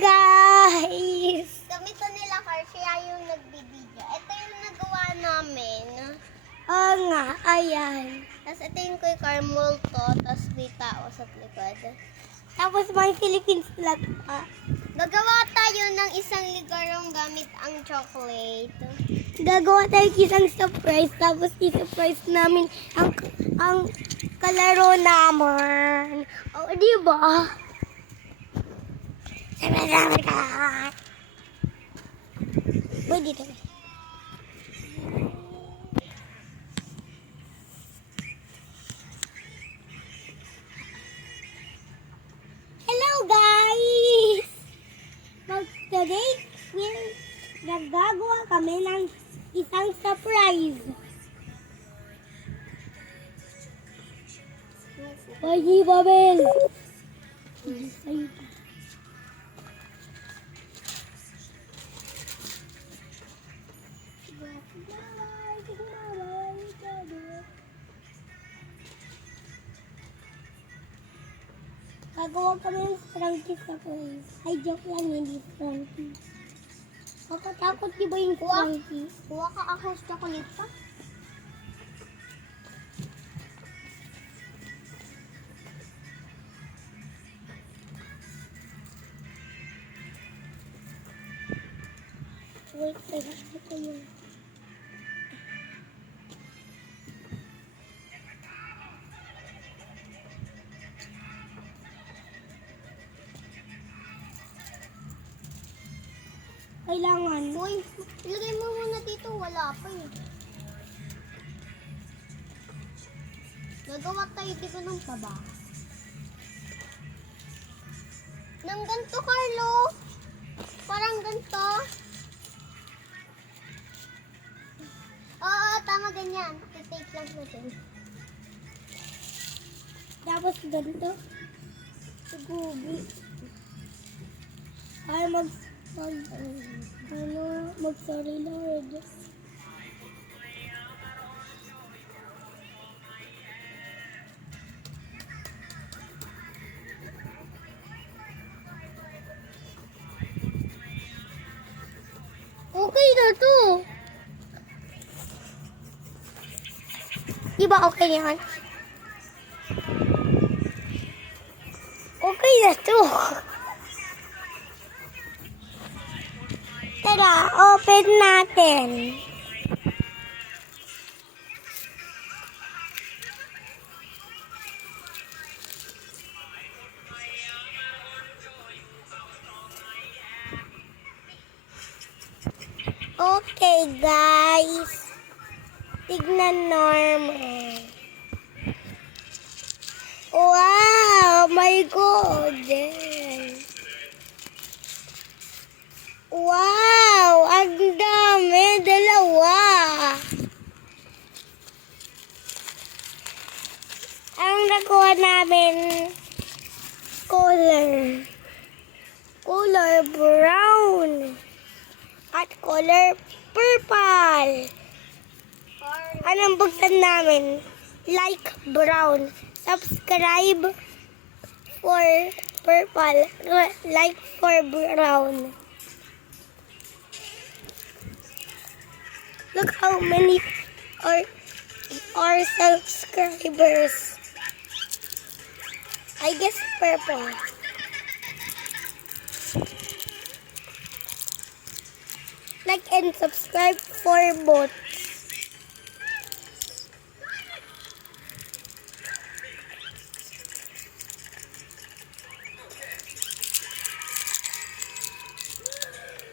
guys! Kami to nila, Car. Siya yung nagbibideo. Ito yung nagawa namin. Oo nga, ayan. Tapos ito yung kay Car multo. Tapas may tao sa likod. Tapos may Philippines flag pa. Gagawa tayo ng isang ligarong gamit ang chocolate. Gagawa tayo isang surprise. Tapos i-surprise namin ang kalaro naman. O, di ba? Boy, dito. Hello guys! Today, nagagawa kami ng isang surprise. Pagi, Babel! Sa'yo pa. Gagawa kami ng Frankie surprise. Ay, joke lang, hindi Frankie. Kakatakot di ba yung Frankie? Kuha ka ako sa chocolate pa. Wait, ito yun. Kailangan. Uy, ilagay mo muna dito. Wala pa eh. Nagawa tayo dito ng taba. Nang ganito, Carlo. Parang ganito. Oo, tama ganyan. I-take lang natin. Tapos ganito. Gubi. Ay, mag-sorry Lord. Okay na to. Di ba okay na yan? Okay na to. Tara, open natin. Okay, guys. Tignan normal. Wow, my God. Wow, ang dami, dalawa. Ang nakuha namin, color brown, at color purple. Anong buksan namin? Like brown. Subscribe for purple. Like for brown. Look how many are subscribers. I guess purple. Like and subscribe for both.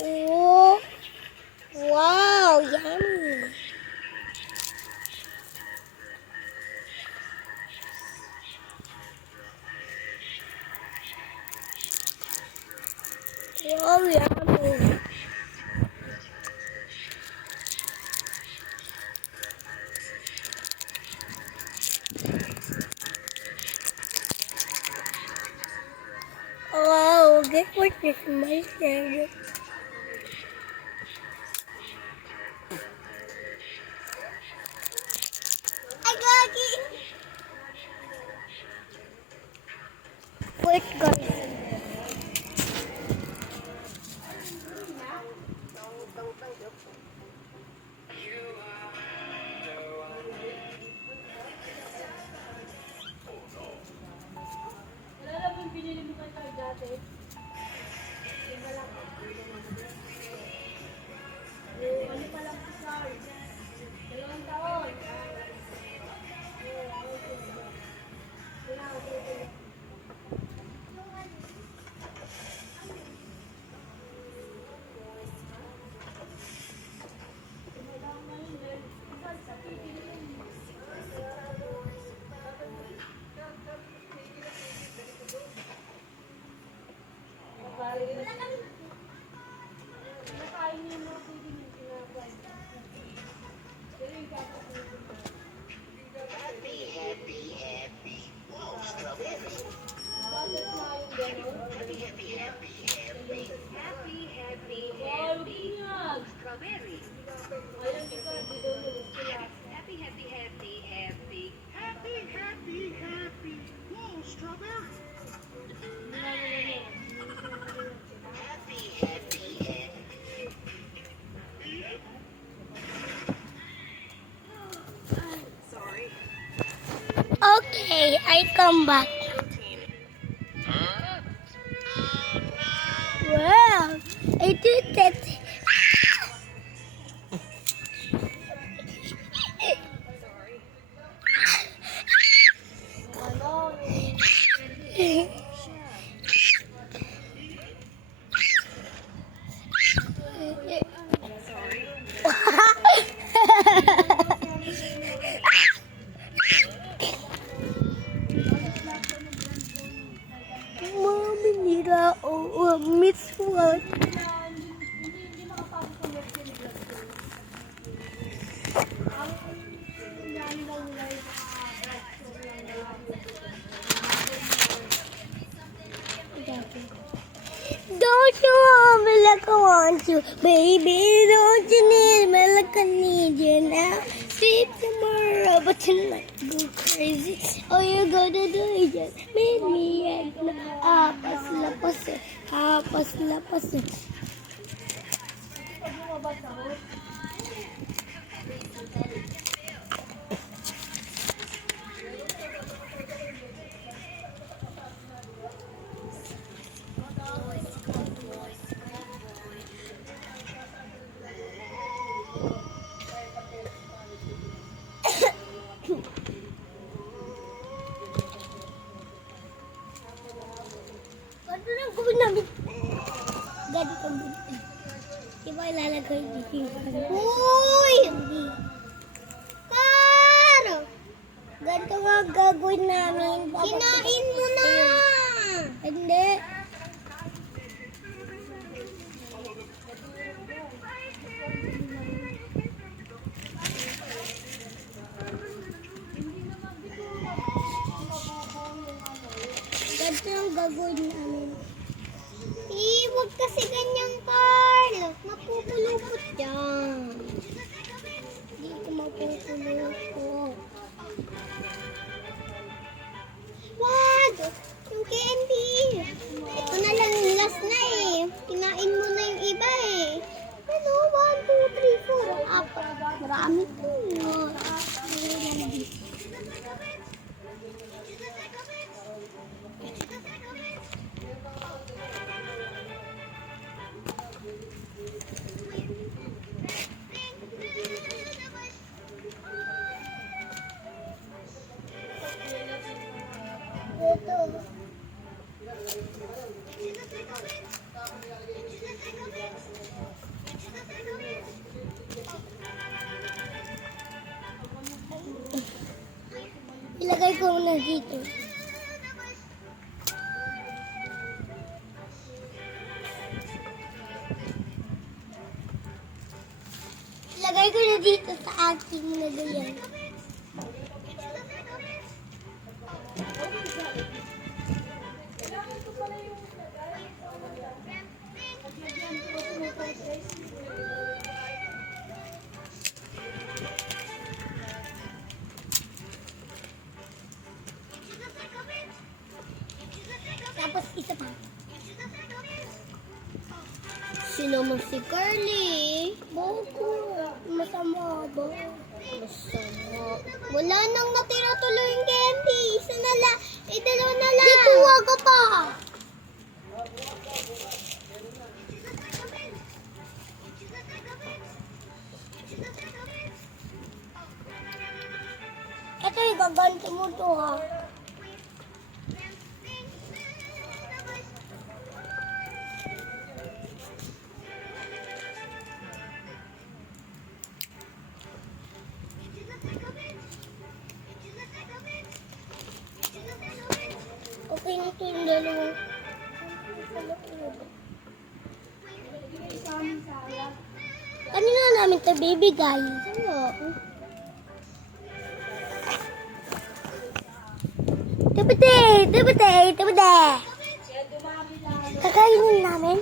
Oh, wow, yummy. Wow, yummy. Wow, guess what is my favorite? Wait, guys. Okay, I come back. Wow, I did that. Mommy nila, miss what? Don't you want me like I want you, baby? Don't you need me like I need you now? Sleep tomorrow, but tonight go crazy. All you gotta do is just meet me at the hapas lapas. Ganito lang gawin namin. Ganito ang ganito. Diba ilalagay dito? Uy! Hindi. Karo! Ganito nga gagawin namin. Kinain mo na! Hindi. Ganito ang gagawin namin. Huwag kasi ganyan, Carl. Mapupulupot yan. Hindi ko mapupulupot. Wag! Yung candy. Ito na lang yung last na eh. Kinain mo na yung iba eh. Ano? 1, 2, 3, 4. Apat. Marami po. Ito. Ilagay ko muna dito. Ilagay ko na dito sa ating na ganyan. Tapos isa pa. Sino mo si Carly? Boko. Masama ba? Masama. Wala nang natira tuloy yung candy. Isa na lang. Eh, dalawa na lang. Di kuha ka pa. to ha. Okay na ito yung dalawang. Kanina namin ito bibigay. Ano? Tibide! Tibide! Tibide! Kakainin namin.